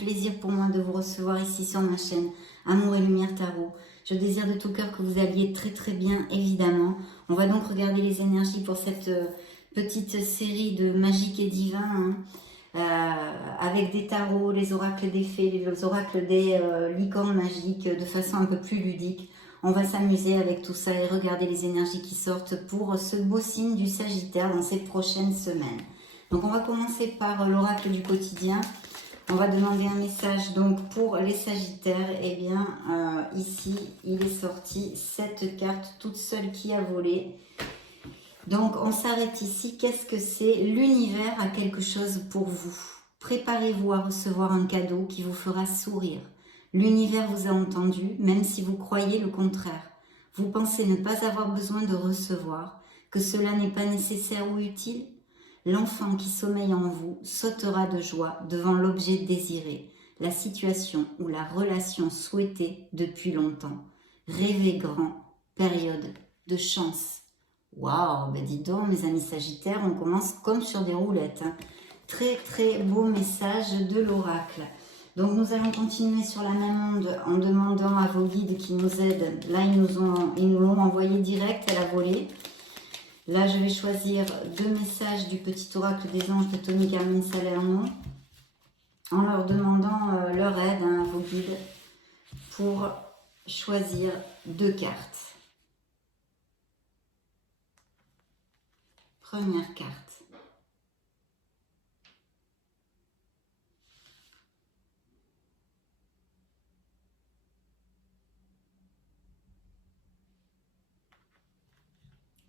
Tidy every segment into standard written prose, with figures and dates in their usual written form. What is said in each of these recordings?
plaisir pour moi de vous recevoir ici sur ma chaîne Amour et Lumière Tarot. Je désire de tout cœur que vous alliez très très bien, évidemment. On va donc regarder les énergies pour cette petite série de magique et divin, avec des tarots, les oracles des fées, les oracles des licornes magiques, de façon un peu plus ludique. On va s'amuser avec tout ça et regarder les énergies qui sortent pour ce beau signe du Sagittaire dans ces prochaines semaines. Donc on va commencer par l'oracle du quotidien. On va demander un message donc pour les Sagittaires. Eh bien ici il est sorti cette carte toute seule qui a volé. Donc on s'arrête ici. Qu'est-ce que c'est? L'univers a quelque chose pour vous. Préparez-vous à recevoir un cadeau qui vous fera sourire. L'univers vous a entendu, même si vous croyez le contraire. Vous pensez ne pas avoir besoin de recevoir, que cela n'est pas nécessaire ou utile? L'enfant qui sommeille en vous sautera de joie devant l'objet désiré, la situation ou la relation souhaitée depuis longtemps. Rêvez grand, période de chance. Waouh, ben dis donc mes amis Sagittaires, on commence comme sur des roulettes. Très très beau message de l'oracle. Donc nous allons continuer sur la même onde en demandant à vos guides qui nous aident. Là ils nous l'ont envoyé direct à la volée. Là je vais choisir deux messages du petit oracle des anges de Tony Carmen Salerno en leur demandant leur aide à vos guides pour choisir deux cartes. Première carte.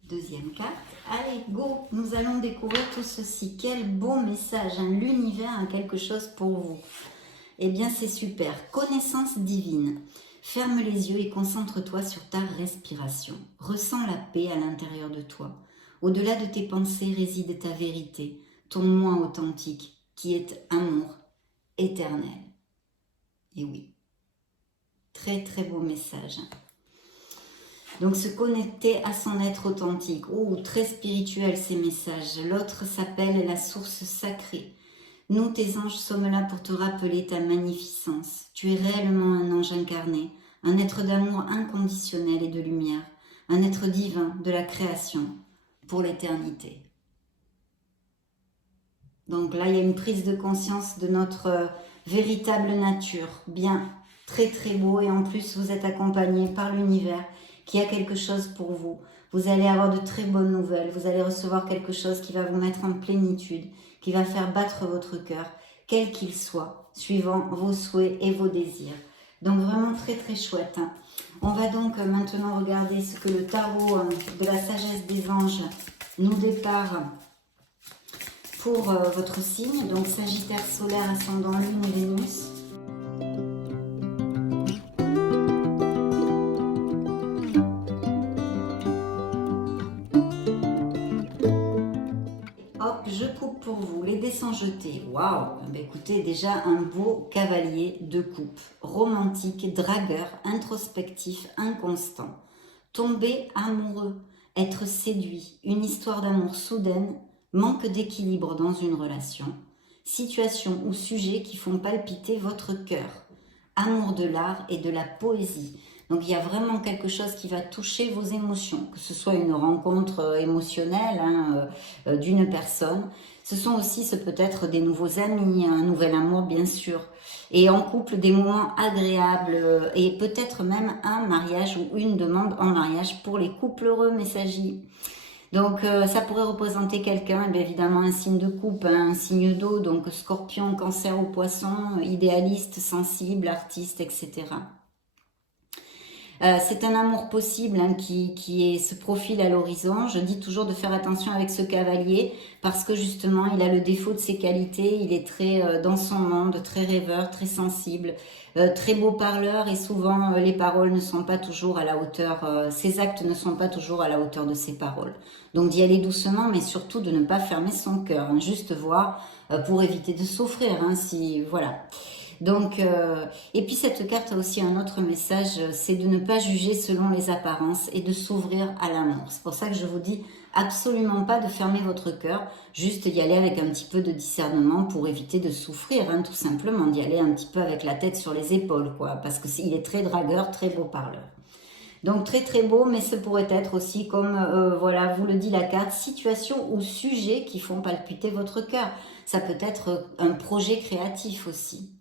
Deuxième carte. Allez, go! Nous allons découvrir tout ceci. Quel beau message, hein. L'univers a quelque chose pour vous. Eh bien, c'est super. Connaissance divine. Ferme les yeux et concentre-toi sur ta respiration. Ressens la paix à l'intérieur de toi. Au-delà de tes pensées réside ta vérité, ton moi authentique, qui est amour éternel. Et oui, très très beau message. Donc se connecter à son être authentique. Oh, très spirituel ces messages. L'autre s'appelle la source sacrée. Nous, tes anges, sommes là pour te rappeler ta magnificence. Tu es réellement un ange incarné, un être d'amour inconditionnel et de lumière, un être divin de la création pour l'éternité. Donc là, il y a une prise de conscience de notre véritable nature. Bien, très très beau. Et en plus, vous êtes accompagné par l'univers qui a quelque chose pour vous. Vous allez avoir de très bonnes nouvelles. Vous allez recevoir quelque chose qui va vous mettre en plénitude, qui va faire battre votre cœur, quel qu'il soit, suivant vos souhaits et vos désirs. Donc vraiment très très chouette. On va donc maintenant regarder ce que le tarot de la sagesse des anges nous dépare pour votre signe. Donc Sagittaire solaire, ascendant Lune et Vénus. Hop, je coupe pour vous. Les dés sont jetés. Waouh! Ben écoutez, déjà un beau cavalier de coupe. Romantique, dragueur, introspectif, inconstant. Tomber amoureux, être séduit, une histoire d'amour soudaine, manque d'équilibre dans une relation, situation ou sujet qui font palpiter votre cœur. Amour de l'art et de la poésie. Donc il y a vraiment quelque chose qui va toucher vos émotions, que ce soit une rencontre émotionnelle d'une personne. Ce sont aussi, ce peut être des nouveaux amis, un nouvel amour bien sûr. Et en couple, des moments agréables et peut-être même un mariage ou une demande en mariage pour les couples heureux, mes sagis. Donc ça pourrait représenter quelqu'un, bien évidemment un signe de coupe, un signe d'eau, donc scorpion, cancer ou poisson, idéaliste, sensible, artiste, etc. C'est un amour possible qui se profile à l'horizon. Je dis toujours de faire attention avec ce cavalier parce que justement il a le défaut de ses qualités. Il est très dans son monde, très rêveur, très sensible, très beau parleur et souvent les paroles ne sont pas toujours à la hauteur, ses actes ne sont pas toujours à la hauteur de ses paroles. Donc d'y aller doucement mais surtout de ne pas fermer son cœur, juste voir pour éviter de souffrir. Voilà. Donc, et puis cette carte a aussi un autre message, c'est de ne pas juger selon les apparences et de s'ouvrir à l'amour. C'est pour ça que je vous dis absolument pas de fermer votre cœur, juste y aller avec un petit peu de discernement pour éviter de souffrir, hein, tout simplement, d'y aller un petit peu avec la tête sur les épaules, quoi, parce que il est très dragueur, très beau parleur. Donc très très beau, mais ce pourrait être aussi comme, voilà, vous le dit la carte, situation ou sujet qui font palpiter votre cœur. Ça peut être un projet créatif aussi.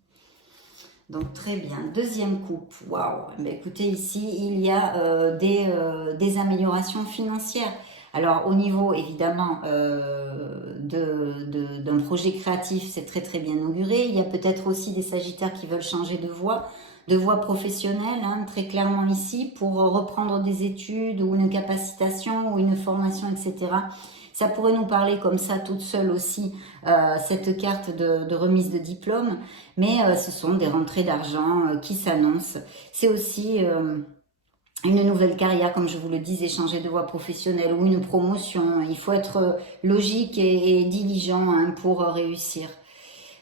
Donc très bien. Deuxième coupe, waouh. Ben, écoutez, ici, il y a des améliorations financières. Alors au niveau évidemment d'un projet créatif, c'est très très bien auguré. Il y a peut-être aussi des sagittaires qui veulent changer de voie professionnelle, hein, très clairement ici, pour reprendre des études ou une capacitation ou une formation, etc. Ça pourrait nous parler comme ça toute seule aussi, cette carte de remise de diplôme, mais ce sont des rentrées d'argent qui s'annoncent. C'est aussi une nouvelle carrière, comme je vous le disais, changer de voie professionnelle ou une promotion. Il faut être logique et diligent, hein, pour réussir.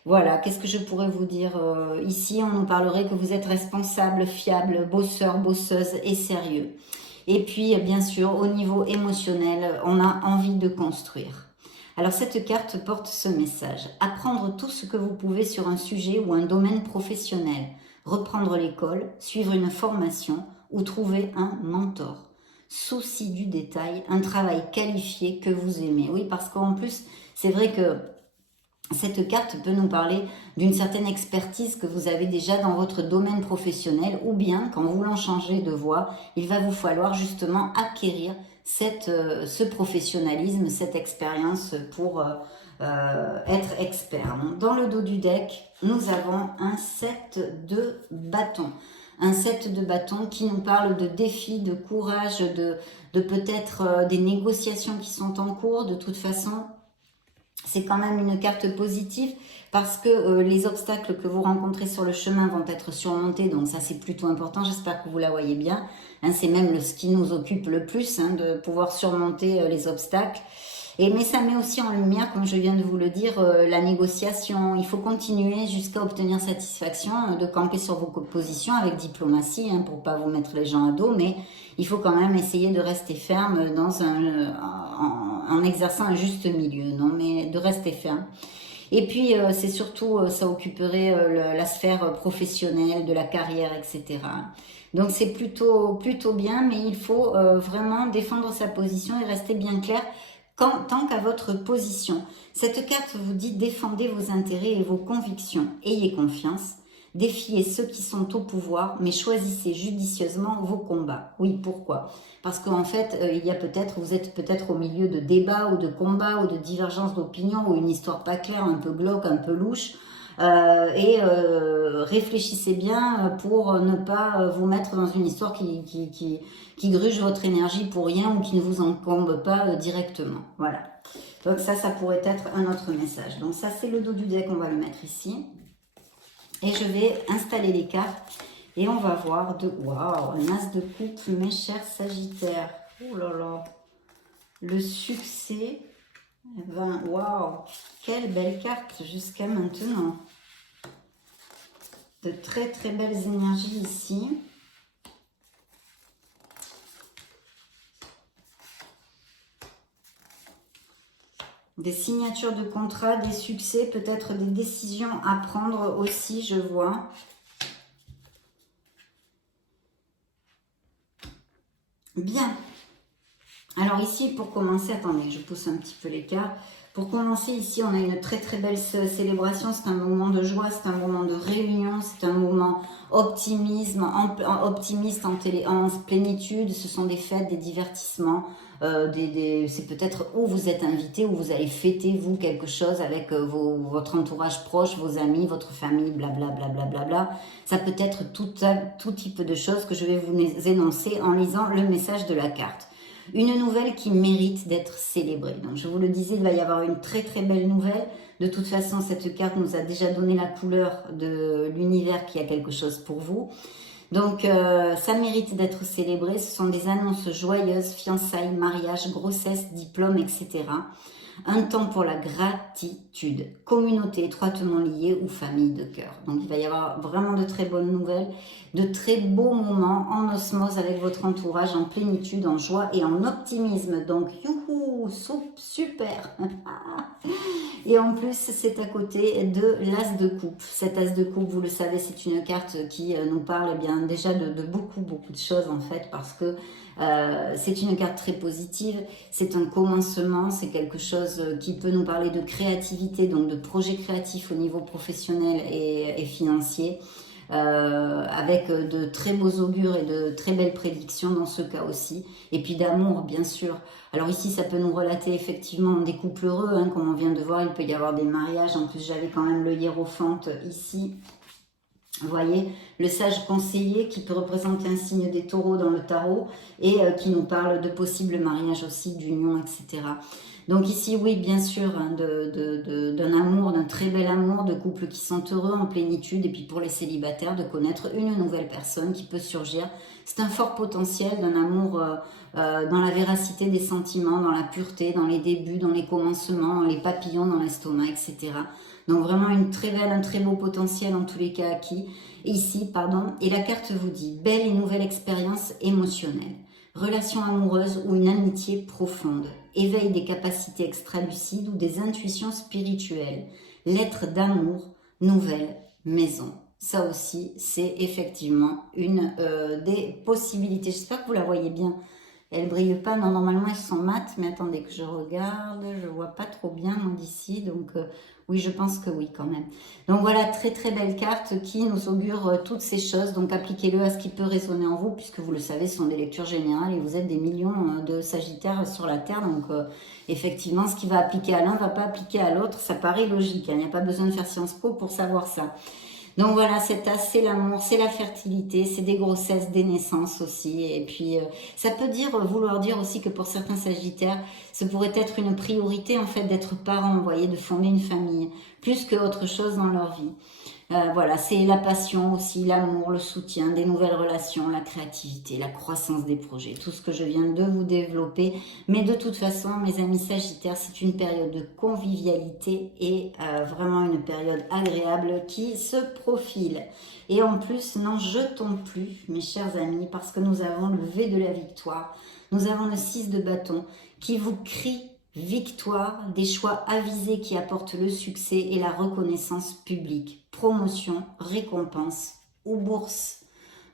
Voilà, qu'est-ce que je pourrais vous dire ici, on nous parlerait que vous êtes responsable, fiable, bosseur, bosseuse et sérieux. Et puis, bien sûr, au niveau émotionnel, on a envie de construire. Alors, cette carte porte ce message. Apprendre tout ce que vous pouvez sur un sujet ou un domaine professionnel. Reprendre l'école, suivre une formation ou trouver un mentor. Souci du détail, un travail qualifié que vous aimez. Oui, parce qu'en plus, c'est vrai que cette carte peut nous parler d'une certaine expertise que vous avez déjà dans votre domaine professionnel, ou bien qu'en voulant changer de voie, il va vous falloir justement acquérir ce professionnalisme, cette expérience pour être expert. Donc, dans le dos du deck, nous avons un 7 de bâton. Un 7 de bâton qui nous parle de défis, de courage, de peut-être des négociations qui sont en cours. De toute façon, c'est quand même une carte positive parce que les obstacles que vous rencontrez sur le chemin vont être surmontés. Donc ça, c'est plutôt important. J'espère que vous la voyez bien. Hein, c'est même ce qui nous occupe le plus, hein, de pouvoir surmonter les obstacles. Mais ça met aussi en lumière, comme je viens de vous le dire, la négociation. Il faut continuer jusqu'à obtenir satisfaction, de camper sur vos positions avec diplomatie, hein, pour pas vous mettre les gens à dos, mais il faut quand même essayer de rester ferme en exerçant un juste milieu, non, mais de rester ferme. Et puis, c'est surtout, ça occuperait la sphère professionnelle, de la carrière, etc. Donc, c'est plutôt bien, mais il faut vraiment défendre sa position et rester bien clair tant qu'à votre position. Cette carte vous dit défendez vos intérêts et vos convictions. Ayez confiance. Défiez ceux qui sont au pouvoir, mais choisissez judicieusement vos combats. Oui, pourquoi? Parce qu'en fait, vous êtes peut-être au milieu de débats ou de combats ou de divergences d'opinion ou une histoire pas claire, un peu glauque, un peu louche. Réfléchissez bien pour ne pas vous mettre dans une histoire qui gruge votre énergie pour rien ou qui ne vous encombe pas directement. Voilà. Donc ça pourrait être un autre message. Donc ça, c'est le dos du deck, on va le mettre ici. Et je vais installer les cartes et on va voir waouh, un as de coupe, mes chers sagittaires. Oh là là, le succès. Waouh, quelle belle carte jusqu'à maintenant. De très très belles énergies ici. Des signatures de contrat, des succès, peut-être des décisions à prendre aussi, je vois. Bien. Alors ici, pour commencer, attendez, je pousse un petit peu les cartes. Pour commencer, ici, on a une très très belle célébration. C'est un moment de joie, c'est un moment de réunion, c'est un moment optimiste en plénitude. Ce sont des fêtes, des divertissements. C'est peut-être où vous êtes invité, où vous allez fêter, vous, quelque chose avec votre entourage proche, vos amis, votre famille, blablabla. Bla, bla, bla, bla. Ça peut être tout type de choses que je vais vous énoncer en lisant le message de la carte. Une nouvelle qui mérite d'être célébrée. Donc, je vous le disais, il va y avoir une très très belle nouvelle. De toute façon, cette carte nous a déjà donné la couleur de l'univers qui a quelque chose pour vous. Donc, ça mérite d'être célébré. Ce sont des annonces joyeuses, fiançailles, mariage, grossesse, diplôme, etc. Un temps pour la gratitude, communauté étroitement liée ou famille de cœur. Donc il va y avoir vraiment de très bonnes nouvelles, de très beaux moments en osmose avec votre entourage, en plénitude, en joie et en optimisme. Donc youhou, super. Et en plus, c'est à côté de l'as de coupe. Cet as de coupe, vous le savez, c'est une carte qui nous parle eh bien déjà de beaucoup de choses en fait, parce que c'est une carte très positive, c'est un commencement, c'est quelque chose qui peut nous parler de créativité, donc de projets créatifs au niveau professionnel et financier. Avec de très beaux augures et de très belles prédictions dans ce cas aussi. Et puis d'amour, bien sûr. Alors ici, ça peut nous relater effectivement des couples heureux, hein, comme on vient de voir, il peut y avoir des mariages. En plus, j'avais quand même le hiérophante ici. Vous voyez, le sage conseiller qui peut représenter un signe des taureaux dans le tarot et qui nous parle de possibles mariages aussi, d'union, etc. Donc ici, oui, bien sûr, hein, d'un amour, d'un très bel amour, de couples qui sont heureux en plénitude, et puis pour les célibataires, de connaître une nouvelle personne qui peut surgir. C'est un fort potentiel d'un amour dans la véracité des sentiments, dans la pureté, dans les débuts, dans les commencements, dans les papillons, dans l'estomac, etc. Donc vraiment un très beau potentiel en tous les cas acquis. Ici, pardon, et la carte vous dit belle et nouvelle expérience émotionnelle, relation amoureuse ou une amitié profonde, éveil des capacités extralucides ou des intuitions spirituelles, lettre d'amour, nouvelle maison. Ça aussi, c'est effectivement une des possibilités. J'espère que vous la voyez bien. Elle brille pas, non, normalement elles sont mates, mais attendez que je regarde, je vois pas trop bien moi d'ici, donc oui, je pense que oui quand même. Donc voilà, très belle carte qui nous augure toutes ces choses, donc appliquez-le à ce qui peut résonner en vous, puisque vous le savez, ce sont des lectures générales et vous êtes des millions de Sagittaires sur la Terre, donc effectivement, ce qui va appliquer à l'un ne va pas appliquer à l'autre, ça paraît logique, hein, il n'y a pas besoin de faire Sciences Po pour savoir ça. Donc voilà, cet as, c'est l'amour, c'est la fertilité, c'est des grossesses, des naissances aussi. Et puis, ça peut vouloir dire aussi que pour certains sagittaires, ce pourrait être une priorité en fait d'être parent, vous voyez, de fonder une famille, plus que autre chose dans leur vie. Voilà, c'est la passion aussi, l'amour, le soutien, des nouvelles relations, la créativité, la croissance des projets, tout ce que je viens de vous développer. Mais de toute façon, mes amis sagittaires, c'est une période de convivialité et vraiment une période agréable qui se profile. Et en plus, n'en jetons plus, mes chers amis, parce que nous avons le V de la victoire. Nous avons le 6 de bâton qui vous crie victoire, des choix avisés qui apportent le succès et la reconnaissance publique, promotion, récompense ou bourse.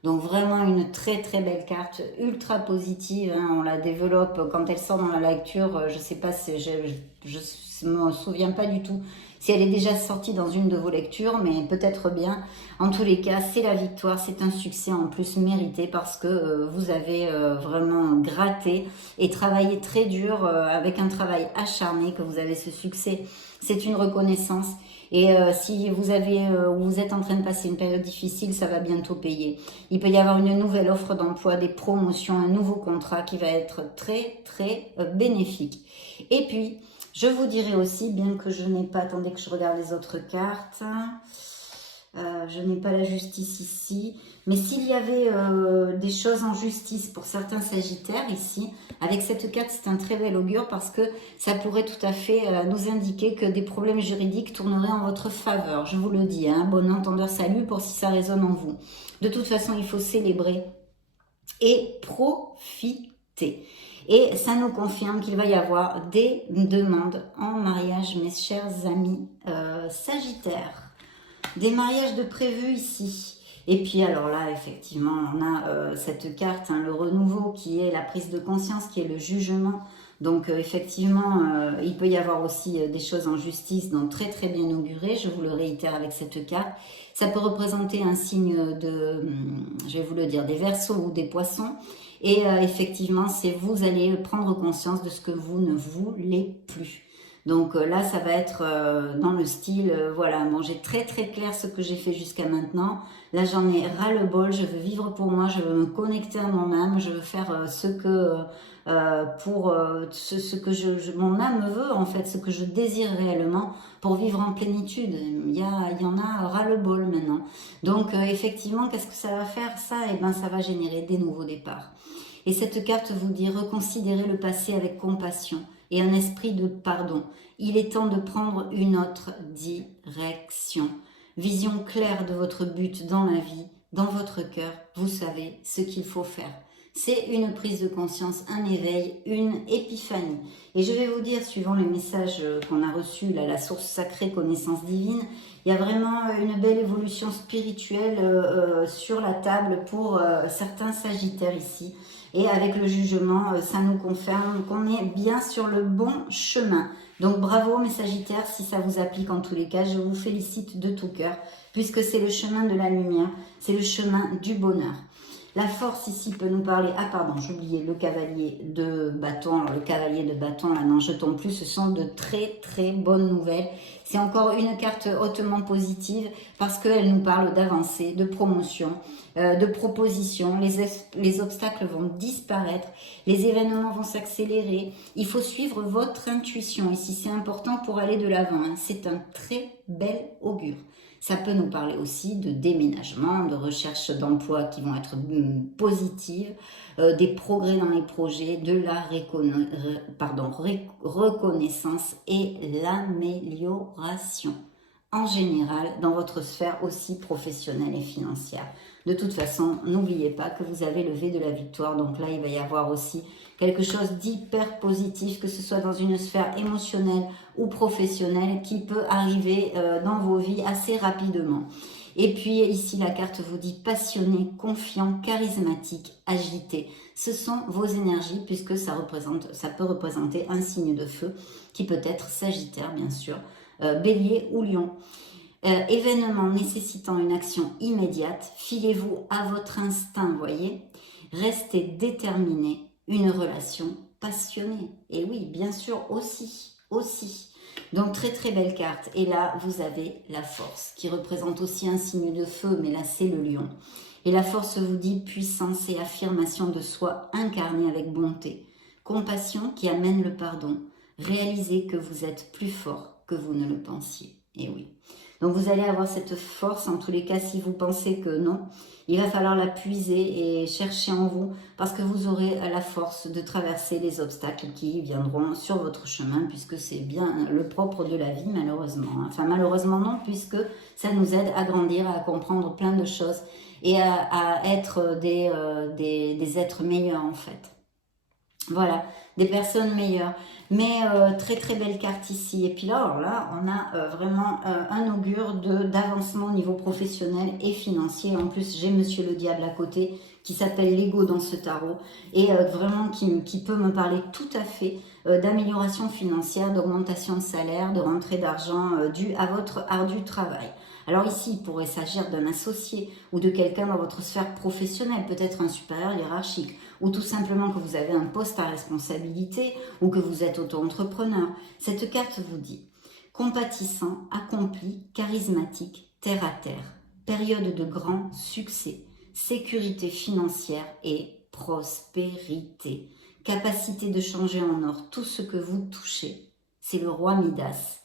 Donc vraiment une très belle carte, ultra positive, hein, on la développe quand elle sort dans la lecture, je sais pas, je me souviens pas du tout si elle est déjà sortie dans une de vos lectures, mais peut-être bien. En tous les cas, c'est la victoire, c'est un succès en plus mérité parce que vous avez vraiment gratté et travaillé très dur avec un travail acharné que vous avez ce succès. C'est une reconnaissance. Et si vous vous êtes en train de passer une période difficile, ça va bientôt payer. Il peut y avoir une nouvelle offre d'emploi, des promotions, un nouveau contrat qui va être très bénéfique. Et puis, je vous dirai aussi, bien que je n'ai pas, attendez que je regarde les autres cartes, je n'ai pas la justice ici, mais s'il y avait des choses en justice pour certains sagittaires ici, avec cette carte, c'est un très bel augure parce que ça pourrait tout à fait nous indiquer que des problèmes juridiques tourneraient en votre faveur. Je vous le dis, hein, bon entendeur salut pour si ça résonne en vous. De toute façon, il faut célébrer et profiter. Et ça nous confirme qu'il va y avoir des demandes en mariage, mes chers amis sagittaires. Des mariages de prévus ici. Et puis alors là, effectivement, on a cette carte, hein, le renouveau, qui est la prise de conscience, qui est le jugement. Donc effectivement, il peut y avoir aussi des choses en justice, donc très bien augurées, je vous le réitère avec cette carte. Ça peut représenter un signe de, je vais vous le dire, des Verseaux ou des Poissons. Et effectivement, vous allez prendre conscience de ce que vous ne voulez plus. Donc là, ça va être dans le style, voilà, manger très clair ce que j'ai fait jusqu'à maintenant. Là, j'en ai ras-le-bol, je veux vivre pour moi, je veux me connecter à mon âme, je veux faire ce que mon âme veut, en fait, ce que je désire réellement pour vivre en plénitude. Il y en a ras-le-bol maintenant. Donc effectivement, qu'est-ce que ça va faire ça? Eh bien, ça va générer des nouveaux départs. Et cette carte vous dit reconsidérer le passé avec compassion et un esprit de pardon. Il est temps de prendre une autre direction. Vision claire de votre but dans la vie, dans votre cœur, vous savez ce qu'il faut faire. C'est une prise de conscience, un éveil, une épiphanie. Et je vais vous dire, suivant les messages qu'on a reçus, là, la source sacrée connaissance divine, il y a vraiment une belle évolution spirituelle sur la table pour certains sagittaires ici. Et avec le jugement, ça nous confirme qu'on est bien sur le bon chemin. Donc bravo mes sagittaires, si ça vous applique en tous les cas, je vous félicite de tout cœur, puisque c'est le chemin de la lumière, c'est le chemin du bonheur. La force ici peut nous parler... Ah pardon, j'oubliais le cavalier de bâton. Alors, le cavalier de bâton, là, n'en jetons plus. Ce sont de très très bonnes nouvelles. C'est encore une carte hautement positive parce qu'elle nous parle d'avancée, de promotion, de proposition. Les obstacles vont disparaître. Les événements vont s'accélérer. Il faut suivre votre intuition ici. C'est important pour aller de l'avant. Hein. C'est un très bel augure. Ça peut nous parler aussi de déménagement, de recherche d'emploi qui vont être positives, des progrès dans les projets, de la reconnaissance et l'amélioration. En général, dans votre sphère aussi professionnelle et financière. De toute façon, n'oubliez pas que vous avez le V de la victoire. Donc là, il va y avoir aussi quelque chose d'hyper positif, que ce soit dans une sphère émotionnelle ou professionnelle, qui peut arriver dans vos vies assez rapidement. Et puis ici, la carte vous dit passionné, confiant, charismatique, agité. Ce sont vos énergies, puisque ça peut représenter un signe de feu, qui peut être Sagittaire, bien sûr, Bélier ou Lion. Événement nécessitant une action immédiate, fiez-vous à votre instinct, voyez. Restez déterminé, une relation passionnée. Et oui, bien sûr, aussi. Donc, très très belle carte. Et là, vous avez la force, qui représente aussi un signe de feu, mais là, c'est le lion. Et la force vous dit puissance et affirmation de soi incarnée avec bonté. Compassion qui amène le pardon. Réalisez que vous êtes plus fort que vous ne le pensiez. Et oui. Donc vous allez avoir cette force, en tous les cas, si vous pensez que non, il va falloir la puiser et chercher en vous, parce que vous aurez la force de traverser les obstacles qui viendront sur votre chemin, puisque c'est bien le propre de la vie, malheureusement. Enfin, malheureusement non, puisque ça nous aide à grandir, à comprendre plein de choses et à être des êtres meilleurs, en fait. Voilà, des personnes meilleures. Mais très très belle carte ici. Et puis là, alors là, on a vraiment un augure d'avancement au niveau professionnel et financier. En plus, j'ai Monsieur le Diable à côté qui s'appelle l'ego dans ce tarot. Et vraiment qui peut me parler tout à fait d'amélioration financière, d'augmentation de salaire, de rentrée d'argent due à votre ardu travail. Alors ici, il pourrait s'agir d'un associé ou de quelqu'un dans votre sphère professionnelle, peut-être un supérieur hiérarchique, ou tout simplement que vous avez un poste à responsabilité ou que vous êtes auto-entrepreneur. Cette carte vous dit compatissant, accompli, charismatique, terre à terre, période de grand succès, sécurité financière et prospérité, capacité de changer en or tout ce que vous touchez. C'est le roi Midas.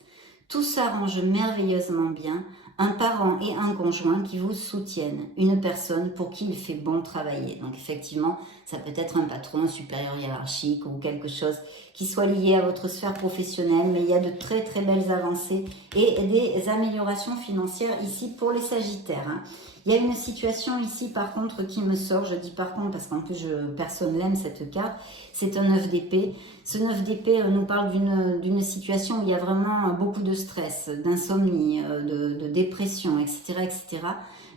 Tout s'arrange merveilleusement bien, un parent et un conjoint qui vous soutiennent, une personne pour qui il fait bon travailler. Donc effectivement, ça peut être un patron, un supérieur hiérarchique ou quelque chose qui soit lié à votre sphère professionnelle, mais il y a de très très belles avancées et des améliorations financières ici pour les Sagittaires. Hein. Il y a une situation ici par contre qui me sort, je dis par contre parce qu'en plus personne n'aime cette carte, c'est un 9 d'épée. Ce 9 d'épée nous parle d'une situation où il y a vraiment beaucoup de stress, d'insomnie, de dépression, etc., etc.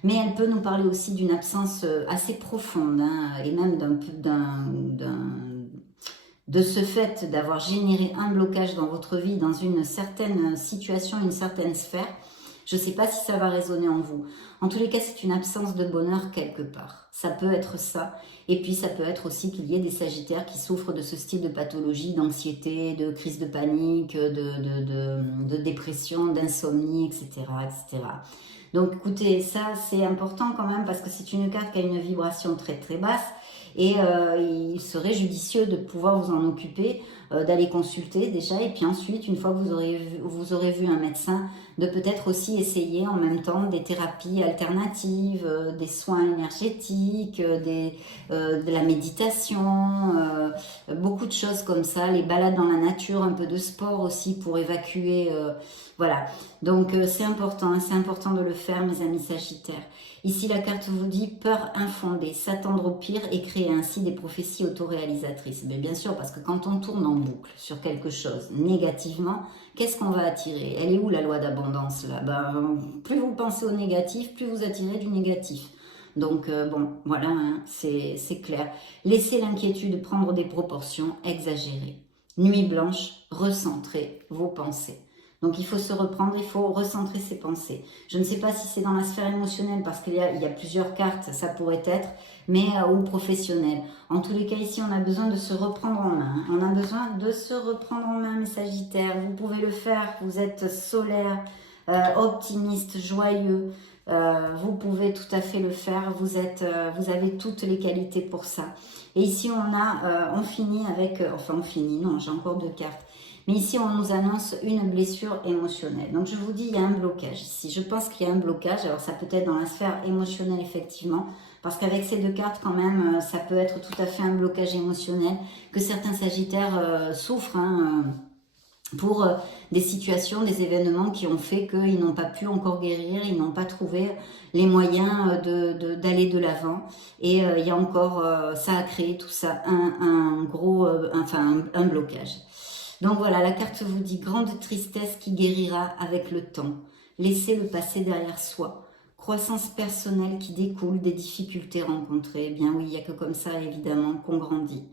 Mais elle peut nous parler aussi d'une absence assez profonde hein, et même de ce fait d'avoir généré un blocage dans votre vie, dans une certaine situation, une certaine sphère. Je ne sais pas si ça va résonner en vous. En tous les cas, c'est une absence de bonheur quelque part. Ça peut être ça. Et puis, ça peut être aussi qu'il y ait des Sagittaires qui souffrent de ce style de pathologie, d'anxiété, de crise de panique, de dépression, d'insomnie, etc., etc. Donc, écoutez, ça, c'est important quand même parce que c'est une carte qui a une vibration très, très basse. Et il serait judicieux de pouvoir vous en occuper, d'aller consulter déjà, et puis ensuite, une fois que vous aurez vu un médecin, de peut-être aussi essayer en même temps des thérapies alternatives, des soins énergétiques, de la méditation, beaucoup de choses comme ça, les balades dans la nature, un peu de sport aussi pour évacuer, voilà. Donc c'est important de le faire, mes amis Sagittaires. Ici, la carte vous dit peur infondée, s'attendre au pire et créer ainsi des prophéties autoréalisatrices. Mais bien sûr, parce que quand on tourne en boucle sur quelque chose négativement, qu'est-ce qu'on va attirer? Elle est où la loi d'abondance là? Ben, plus vous pensez au négatif, plus vous attirez du négatif. Donc bon, voilà, hein, c'est clair. Laissez l'inquiétude prendre des proportions exagérées. Nuit blanche, recentrez vos pensées. Donc il faut se reprendre, il faut recentrer ses pensées. Je ne sais pas si c'est dans la sphère émotionnelle, parce qu'il y a plusieurs cartes, ça pourrait être, mais ou professionnelle. En tous les cas, ici, on a besoin de se reprendre en main. On a besoin de se reprendre en main, mes Sagittaires. Vous pouvez le faire, vous êtes solaire, optimiste, joyeux. Vous pouvez tout à fait le faire, vous avez toutes les qualités pour ça. Et ici, on finit avec, non, j'ai encore 2 cartes. Mais ici, on nous annonce une blessure émotionnelle. Donc, je vous dis, il y a un blocage ici. Je pense qu'il y a un blocage. Alors, ça peut être dans la sphère émotionnelle, effectivement. Parce qu'avec ces 2 cartes, quand même, ça peut être tout à fait un blocage émotionnel que certains Sagittaires souffrent, hein, pour des situations, des événements qui ont fait qu'ils n'ont pas pu encore guérir, ils n'ont pas trouvé les moyens d'aller de l'avant. Et il y a encore, ça a créé tout ça, un gros, un blocage. Donc voilà, la carte vous dit grande tristesse qui guérira avec le temps. Laissez le passé derrière soi. Croissance personnelle qui découle des difficultés rencontrées. Eh bien oui, il n'y a que comme ça, évidemment, qu'on grandit.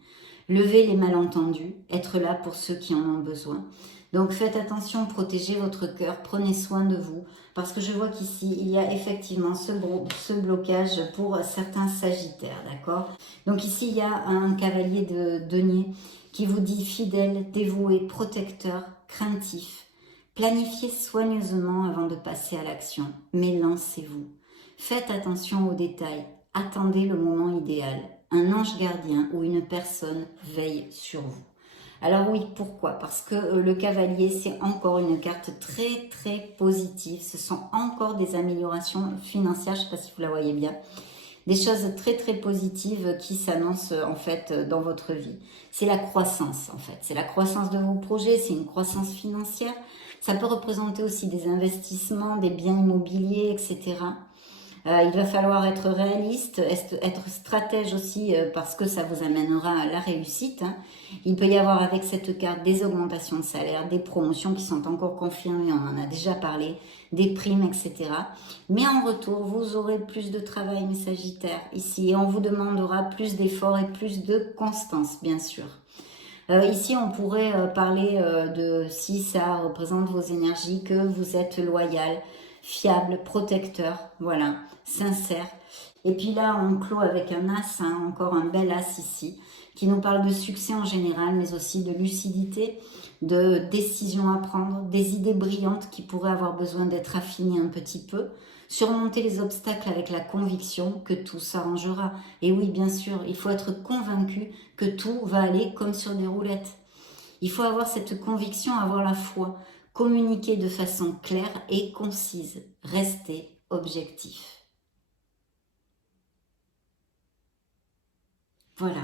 Levez les malentendus, être là pour ceux qui en ont besoin. Donc faites attention, protégez votre cœur, prenez soin de vous, parce que je vois qu'ici, il y a effectivement ce blocage pour certains Sagittaires, d'accord? Donc ici, il y a un cavalier de denier qui vous dit fidèle, dévoué, protecteur, craintif. Planifiez soigneusement avant de passer à l'action, mais lancez-vous. Faites attention aux détails, attendez le moment idéal. Un ange gardien ou une personne veille sur vous. Alors oui, pourquoi? Parce que le cavalier, c'est encore une carte très très positive. Ce sont encore des améliorations financières, je ne sais pas si vous la voyez bien. Des choses très très positives qui s'annoncent en fait dans votre vie. C'est la croissance en fait, c'est la croissance de vos projets, c'est une croissance financière. Ça peut représenter aussi des investissements, des biens immobiliers, etc. Il va falloir être réaliste, être stratège aussi parce que ça vous amènera à la réussite. Hein. Il peut y avoir avec cette carte des augmentations de salaire, des promotions qui sont encore confirmées, on en a déjà parlé, des primes, etc. Mais en retour, vous aurez plus de travail, mes Sagittaires, ici. Et on vous demandera plus d'efforts et plus de constance, bien sûr. Ici, on pourrait parler de si ça représente vos énergies, que vous êtes loyal, fiable, protecteur, voilà, sincère. Et puis là, on clôt avec un as, hein, encore un bel as ici, qui nous parle de succès en général, mais aussi de lucidité, de décisions à prendre, des idées brillantes qui pourraient avoir besoin d'être affinées un petit peu, surmonter les obstacles avec la conviction que tout s'arrangera. Et oui, bien sûr, il faut être convaincu que tout va aller comme sur des roulettes. Il faut avoir cette conviction, avoir la foi, communiquer de façon claire et concise, rester objectif. Voilà.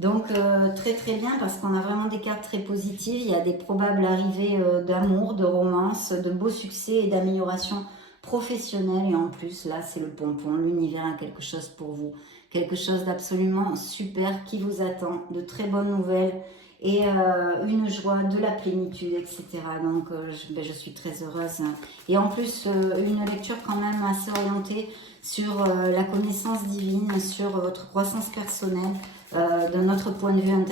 Donc très très bien parce qu'on a vraiment des cartes très positives. Il y a des probables arrivées d'amour, de romance, de beaux succès et d'amélioration professionnelle. Et en plus là c'est le pompon, l'univers a quelque chose pour vous. Quelque chose d'absolument super qui vous attend, de très bonnes nouvelles et une joie, de la plénitude, etc. Donc je suis très heureuse. Et en plus une lecture quand même assez orientée sur la connaissance divine, sur votre croissance personnelle, d'un autre point de vue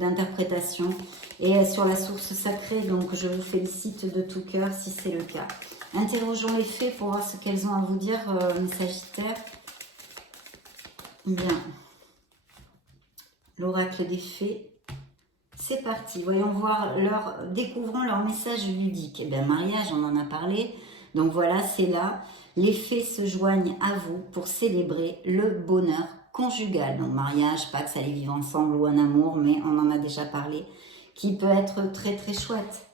d'interprétation et sur la source sacrée. Donc je vous félicite de tout cœur si c'est le cas. Interrogeons les fées pour voir ce qu'elles ont à vous dire, mes Sagittaires. Bien, l'oracle des fées. C'est parti, voyons voir, découvrons leur message ludique. Eh bien, mariage, on en a parlé. Donc voilà, c'est là. Les fées se joignent à vous pour célébrer le bonheur conjugale, donc mariage, pax, aller vivre ensemble ou un amour, mais on en a déjà parlé, qui peut être très très chouette,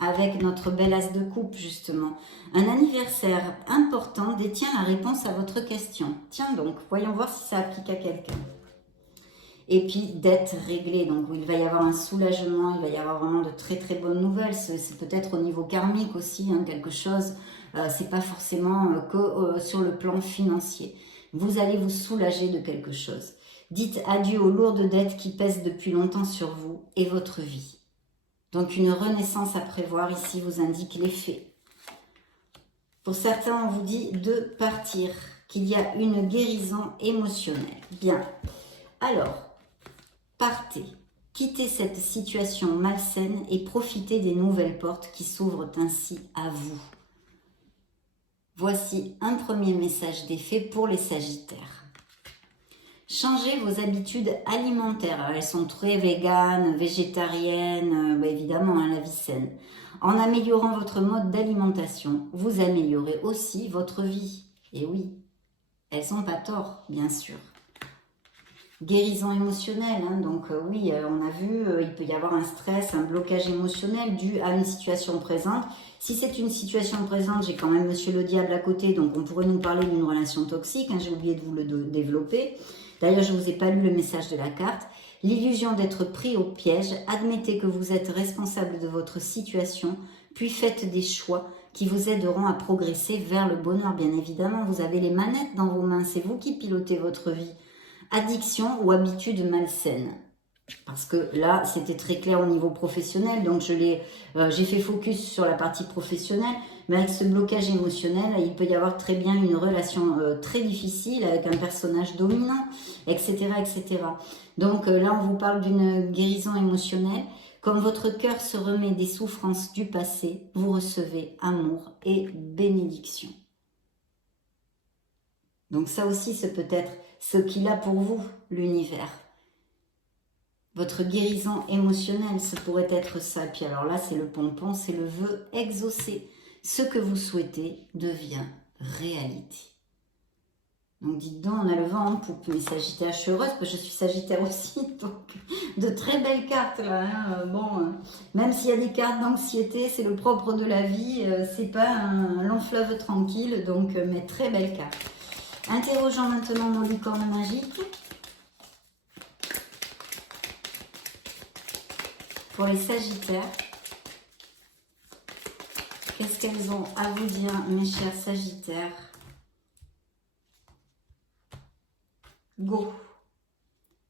avec notre bel as de coupe justement. Un anniversaire important détient la réponse à votre question. Tiens donc, voyons voir si ça applique à quelqu'un. Et puis, dette réglée, donc il va y avoir un soulagement, il va y avoir vraiment de très très bonnes nouvelles. C'est peut-être au niveau karmique aussi, hein, quelque chose, c'est pas forcément que sur le plan financier. Vous allez vous soulager de quelque chose. Dites adieu aux lourdes dettes qui pèsent depuis longtemps sur vous et votre vie. Donc une renaissance à prévoir, ici vous indique les faits. Pour certains, on vous dit de partir, qu'il y a une guérison émotionnelle. Bien, alors, partez, quittez cette situation malsaine et profitez des nouvelles portes qui s'ouvrent ainsi à vous. Voici un premier message des faits pour les Sagittaires. Changez vos habitudes alimentaires. Alors, elles sont très véganes, végétariennes, évidemment, hein, la vie saine. En améliorant votre mode d'alimentation, vous améliorez aussi votre vie. Et oui, elles n'ont pas tort, bien sûr. Guérison émotionnelle, hein, donc oui, on a vu, il peut y avoir un stress, un blocage émotionnel dû à une situation présente. Si c'est une situation présente, j'ai quand même Monsieur le Diable à côté, donc on pourrait nous parler d'une relation toxique, hein, j'ai oublié de vous le développer. D'ailleurs, je ne vous ai pas lu le message de la carte. L'illusion d'être pris au piège, admettez que vous êtes responsable de votre situation, puis faites des choix qui vous aideront à progresser vers le bonheur. Bien évidemment, vous avez les manettes dans vos mains, c'est vous qui pilotez votre vie. Addiction ou habitude malsaine. Parce que là, c'était très clair au niveau professionnel, donc j'ai fait focus sur la partie professionnelle, mais avec ce blocage émotionnel, il peut y avoir très bien une relation très difficile avec un personnage dominant, etc. etc. Donc là, on vous parle d'une guérison émotionnelle. Comme votre cœur se remet des souffrances du passé, vous recevez amour et bénédiction. Donc ça aussi, c'est peut-être ce qu'il a pour vous, l'univers. Votre guérison émotionnelle, ce pourrait être ça. Puis alors là, c'est le pompon, c'est le vœu exaucé. Ce que vous souhaitez devient réalité. Donc dites donc, on a le vent en poupe. Mais Sagittaire, je suis heureuse parce que je suis Sagittaire aussi. Donc de très belles cartes là. Hein. Même s'il y a des cartes d'anxiété, c'est le propre de la vie. C'est pas un long fleuve tranquille. Donc, mais très belles cartes. Interrogeons maintenant nos licornes magiques. Pour les Sagittaires, qu'est-ce qu'elles ont à vous dire, mes chers Sagittaires? Go!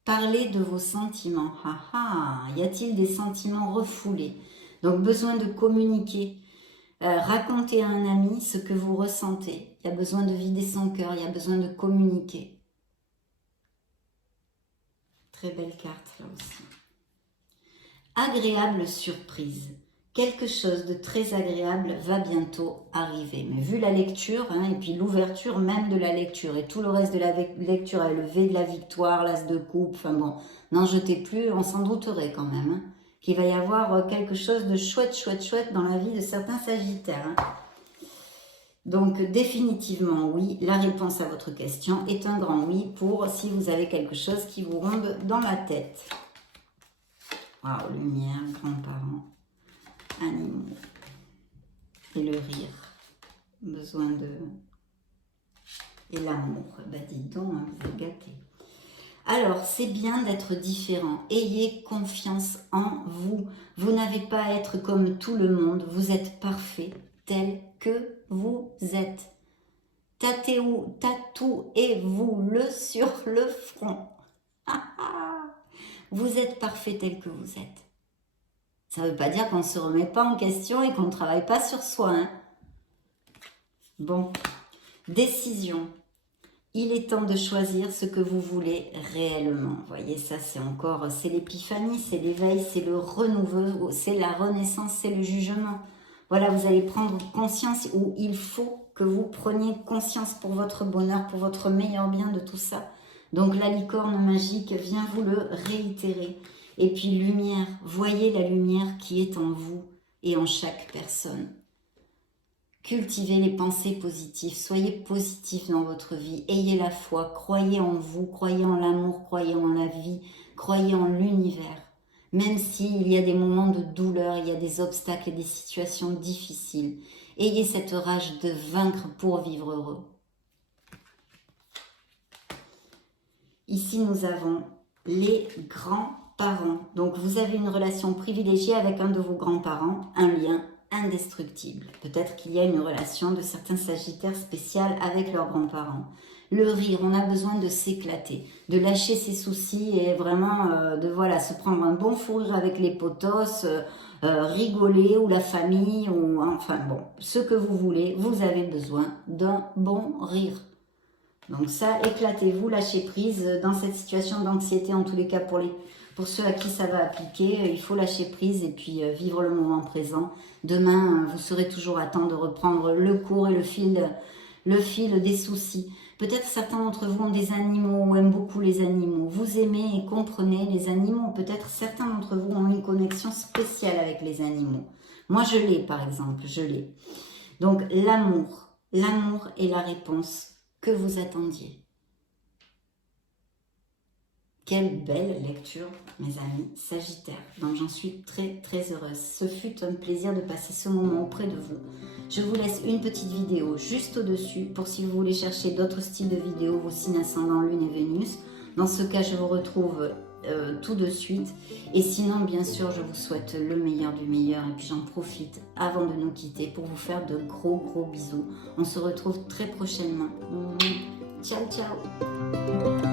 Parlez de vos sentiments. Y a-t-il des sentiments refoulés? Donc, besoin de communiquer. Racontez à un ami ce que vous ressentez. Il y a besoin de vider son cœur, il y a besoin de communiquer. Très belle carte là aussi. Agréable surprise. Quelque chose de très agréable va bientôt arriver. Mais vu la lecture, hein, et puis l'ouverture même de la lecture, et tout le reste de la lecture, le V de la victoire, l'As de coupe, enfin bon, n'en jetez plus, on s'en douterait quand même, hein, qu'il va y avoir quelque chose de chouette, chouette, chouette dans la vie de certains Sagittaires. Hein. Donc définitivement oui, la réponse à votre question est un grand oui pour si vous avez quelque chose qui vous ronde dans la tête. Waouh, lumière, grands-parents, animaux et le rire, besoin de... et l'amour, dites donc, hein, vous êtes gâtés. Alors, c'est bien d'être différent, ayez confiance en vous, vous n'avez pas à être comme tout le monde, vous êtes parfait tel que vous êtes. Tatouez-vous-le sur le front. Vous êtes parfait tel que vous êtes. Ça ne veut pas dire qu'on ne se remet pas en question et qu'on ne travaille pas sur soi. Hein. Bon, décision. Il est temps de choisir ce que vous voulez réellement. Vous voyez, ça c'est l'épiphanie, c'est l'éveil, c'est le renouveau, c'est la renaissance, c'est le jugement. Voilà, vous allez prendre conscience, ou il faut que vous preniez conscience pour votre bonheur, pour votre meilleur bien de tout ça. Donc la licorne magique vient vous le réitérer. Et puis lumière, voyez la lumière qui est en vous et en chaque personne. Cultivez les pensées positives, soyez positifs dans votre vie, ayez la foi, croyez en vous, croyez en l'amour, croyez en la vie, croyez en l'univers. Même s'il y a des moments de douleur, il y a des obstacles et des situations difficiles, ayez cette rage de vaincre pour vivre heureux. Ici, nous avons les grands-parents. Donc, vous avez une relation privilégiée avec un de vos grands-parents, un lien indestructible. Peut-être qu'il y a une relation de certains sagittaires spéciale avec leurs grands-parents. Le rire, on a besoin de s'éclater, de lâcher ses soucis et vraiment de voilà, se prendre un bon fou rire avec les potos, rigoler ou la famille, ou enfin bon, ce que vous voulez, vous avez besoin d'un bon rire. Donc ça, éclatez-vous, lâchez prise dans cette situation d'anxiété, en tous les cas pour ceux à qui ça va appliquer, il faut lâcher prise et puis vivre le moment présent. Demain, vous serez toujours à temps de reprendre le cours et le fil des soucis. Peut-être certains d'entre vous ont des animaux ou aiment beaucoup les animaux. Vous aimez et comprenez les animaux. Peut-être certains d'entre vous ont une connexion spéciale avec les animaux. Moi, je l'ai par exemple, je l'ai. Donc l'amour est la réponse que vous attendiez. Quelle belle lecture, mes amis Sagittaires. Donc j'en suis très très heureuse. Ce fut un plaisir de passer ce moment auprès de vous. Je vous laisse une petite vidéo juste au-dessus pour si vous voulez chercher d'autres styles de vidéos, vos signes ascendants, Lune et Vénus. Dans ce cas, je vous retrouve tout de suite. Et sinon, bien sûr, je vous souhaite le meilleur du meilleur. Et puis j'en profite avant de nous quitter pour vous faire de gros bisous. On se retrouve très prochainement. Ciao, ciao.